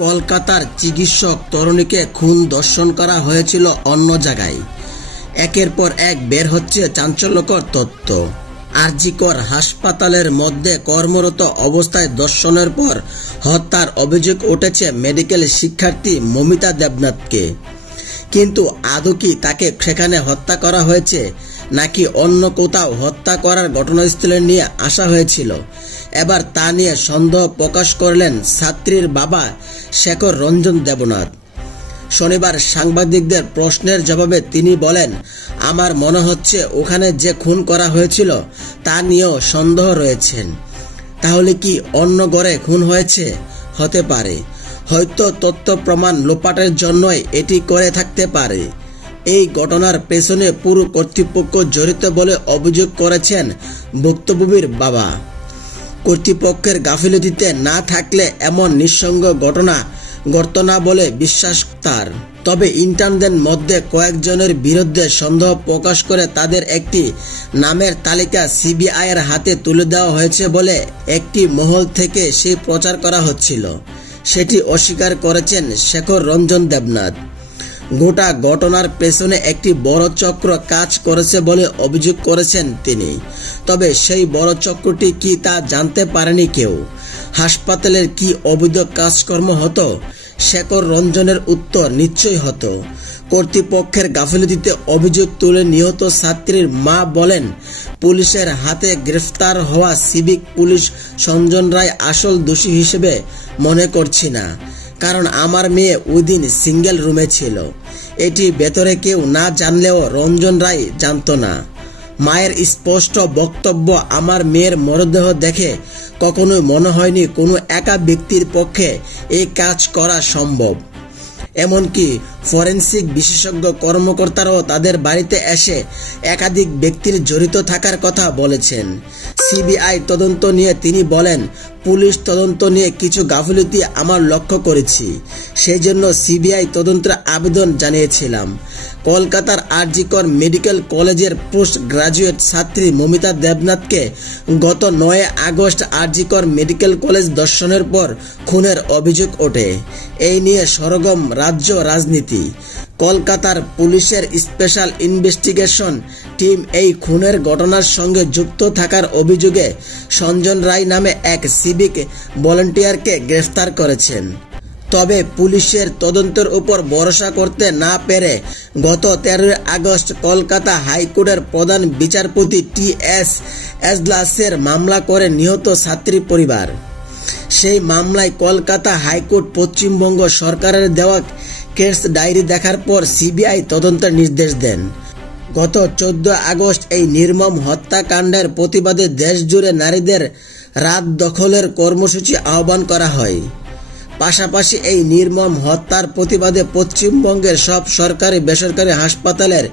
কলকাতার চিকিৎসক তরুণীকে খুন ধর্ষণ করা হয়েছিল অন্য জায়গায়। একের পর এক বের হচ্ছে চাঞ্চল্যকর তথ্য। আরজিকর হাসপাতালের মধ্যে কর্মরত অবস্থায় ধর্ষণের পর হত্যার অভিযোগ উঠেছে মেডিকেল শিক্ষার্থী মমিতা দেবনাথকে। কিন্তু আদৌ কি তাকে সেখানে হত্যা করা হয়েছে নাকি অন্য কোথাও হত্যা করার ঘটনাস্থলে নিয়ে আসা হয়েছিল, এবার তা নিয়ে সন্দেহ প্রকাশ করলেন ছাত্রীর বাবা শেখর রঞ্জন দেবনাথ। শনিবার সাংবাদিকদের প্রশ্নের জবাবে তিনি বলেন, আমার মনে হচ্ছে ওখানে যে খুন করা হয়েছিল তা নিয়েও সন্দেহ রয়েছেন। তাহলে কি অন্য ঘরে খুন হয়েছে? হতে পারে, হয়তো তথ্য প্রমাণ লোপাটের জন্যই এটি করে থাকতে পারে। এই ঘটনার পেছনে পুরো কর্তৃপক্ষ জড়িত বলে অভিযোগ করেছেন ভুক্তভোগীর বাবা। কর্তৃপক্ষের গাফিলতিতে না থাকলে এমন নিঃসঙ্গ ঘটনা ঘটত না বলে বিশ্বাস তার। তবে ইন্টার্নদের মধ্যে কয়েকজনের বিরুদ্ধে সন্দেহ প্রকাশ করে তাদের একটি নামের তালিকা সিবিআইয়ের হাতে তুলে দেওয়া হয়েছে বলে একটি মহল থেকে সেই প্রচার করা হচ্ছিল। সেটি অস্বীকার করেছেন শেখর রঞ্জন দেবনাথ। গোটা ঘটনার পেছনে একটি বড় চক্র কাজ করেছে বলে অভিযোগ করেছেন তিনি। তবে সেই বড় চক্রটি কি তা জানতে পারেনি কেউ। হাসপাতালের কি অবৈধ কাজকর্ম হতো? শেখর রঞ্জনের উত্তর, নিশ্চয়ই হতো। কর্তৃপক্ষের গাফিলতিতে অভিযোগ তুলে নিহত ছাত্রীর মা বলেন, পুলিশের হাতে গ্রেফতার হওয়া সিভিক পুলিশ সঞ্জন রায় আসল দোষী হিসেবে মনে করছি না, কারণ আমার মেয়ে ওই দিন সিঙ্গেল রুমে ছিল। এটি ভেতরে কেউ না জানলেও রঞ্জন রায় জানত না। মায়ের স্পষ্ট বক্তব্য, আমার মেয়ের মরদেহ দেখে কখনোই মনে হয়নি কোনো একা ব্যক্তির পক্ষে এই কাজ করা সম্ভব। এমনকি ফরেনসিক বিশেষজ্ঞ কর্মকর্তারাও তাদের বাড়িতে এসে একাধিক ব্যক্তির জড়িত থাকার কথা বলেছেন। সিবিআই তদন্ত নিয়ে তিনি বলেন, পুলিশ তদন্ত নিয়ে কিছু গাফিলতি আমার লক্ষ্য করেছি, সেই জন্য সিবিআই তদন্তের আবেদন জানিয়েছিলাম। কলকাতার আরজিকর মেডিকেল কলেজের পোস্ট গ্রাজুয়েট ছাত্রী মমিতা দেবনাথকে গত 9 আগস্ট আরজিকর মেডিকেল কলেজ ধর্ষণের পর খুনের অভিযোগ ওঠে। এই নিয়ে সরগরম রাজ্য রাজনীতি। কলকাতার পুলিশের স্পেশাল ইনভেস্টিগেশন টিম এই খুনের ঘটনার সঙ্গে যুক্ত থাকার অভিযোগে সঞ্জন রায় নামে এক সিভিক ভলান্টিয়ারকে গ্রেফতার করেছেন। তবে পুলিশের তদন্তের উপর ভরসা করতে না পেরে গত 13 আগস্ট কলকাতা হাইকোর্টের প্রধান বিচারপতি টি.এস. এজলাসের মামলা করে নিহত ছাত্রী পরিবার। সেই মামলায় কলকাতা হাইকোর্ট পশ্চিমবঙ্গ সরকারের দেওয়া কেস ডায়েরি দেখার পর সিবিআই তদন্তের নির্দেশ দেন। গত 14 আগস্ট এই নির্মম হত্যাকাণ্ডের প্রতিবাদে দেশজুড়ে নারীদের রাত দখলের কর্মসূচি আহ্বান করা হয়। পাশাপাশি এই নির্মম হত্যার প্রতিবাদে পশ্চিমবঙ্গের সব সরকারি বেসরকারি হাসপাতালের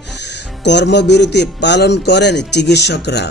কর্মবিরতি পালন করেন চিকিৎসকরা।